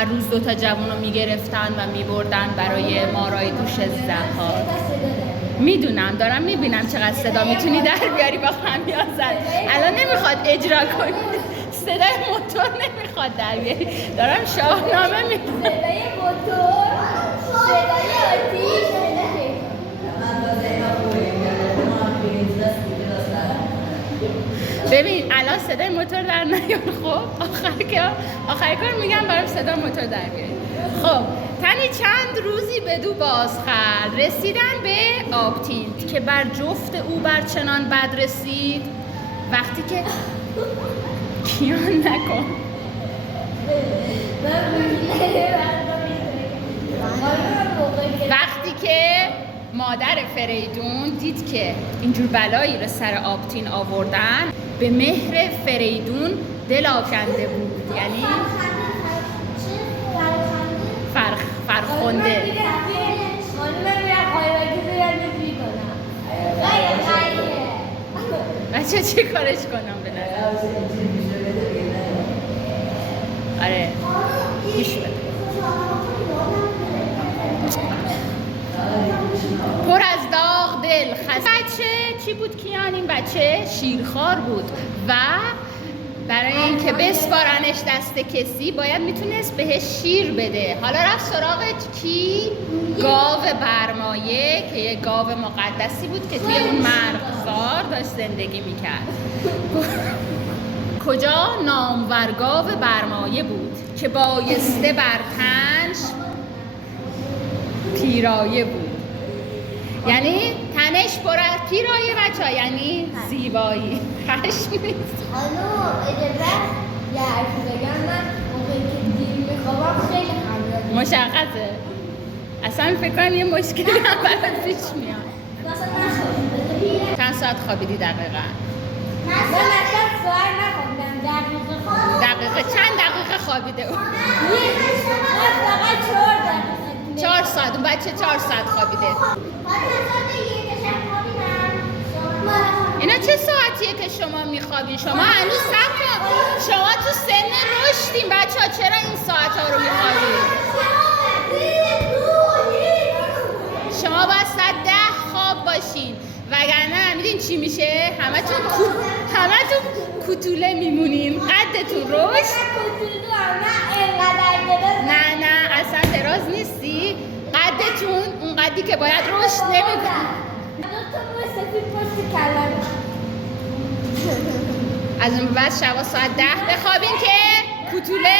هر روز 2 تا جوون رو میگرفتن و میبردن برای مارای دوش زهار. میدونم، دارم میبینم چقدر صدا میتونی در بیاری با خمیازت. الان نمیخواد اجرا کنی، صدای موتور نمیخواد در بیاری، دارم شاهنامه میکنم. صدای موتور، صدای آتیش. ببین الان صدای موتور در نیار. خب آخر کار میگم برام صدا موتور در بیاری. خب تنی چند روزی بدو بازخورد، رسیدن به آبتین که بر جفت او بر چنان بد رسید. وقتی که کیان نکن وقتی که مادر فریدون دید که اینجور بلایی رو سر آبتین آوردن، به مهر فریدون دل آکنده بود. یعنی فرخنده. بچه چی کارش کنم به نظر؟ آره گوش بده. پر از داغ دل بچه چی بود کیان؟ این بچه شیرخوار بود و برای اینکه بسپارنش دست کسی باید میتونست بهش شیر بده. حالا رفت سراغ کی؟ گاو برمایه که یه گاو مقدسی بود که توی اون مرغزار داشت زندگی میکرد. کجا؟ نامور گاو برمایه بود که بایسته بر تنش پیرایه بود. یعنی تنش پر از پیرایه بچه‌ها، یعنی زیبایی. خشم نیست. خانم اجازه یه حرفی بگم. من موقعی که دیر میخوابم خیلی خمیازه. مشخصه. اصلا فکر کنم یه مشکلی هم برات پیش میاد. چند ساعت خوابیدی دقیقا؟ من اصلا ساعت نخوابیدم، دقیقه خوابیدم. دقیقه چند دقیقه خوابیده او؟ من فقط 4 دقیقه. 4 ساعت. اون بچه 4 ساعت خوابیده. اینا چه ساعتیه که شما میخوابین؟ شما هنوز صبر کن، شما تو سن رشدین بچه ها، چرا این ساعت ها رو میخوابین؟ شما باید ساعت 10 خواب باشین وگرنه میدین چی میشه؟ همتون کوتوله میمونین، قدتون رشد. نه اصلا دراز نیستی، قدتون اون قدی که باید رشد نمیکنه. از اون بعد شبا ساعت 10 بخوابین که کوتوله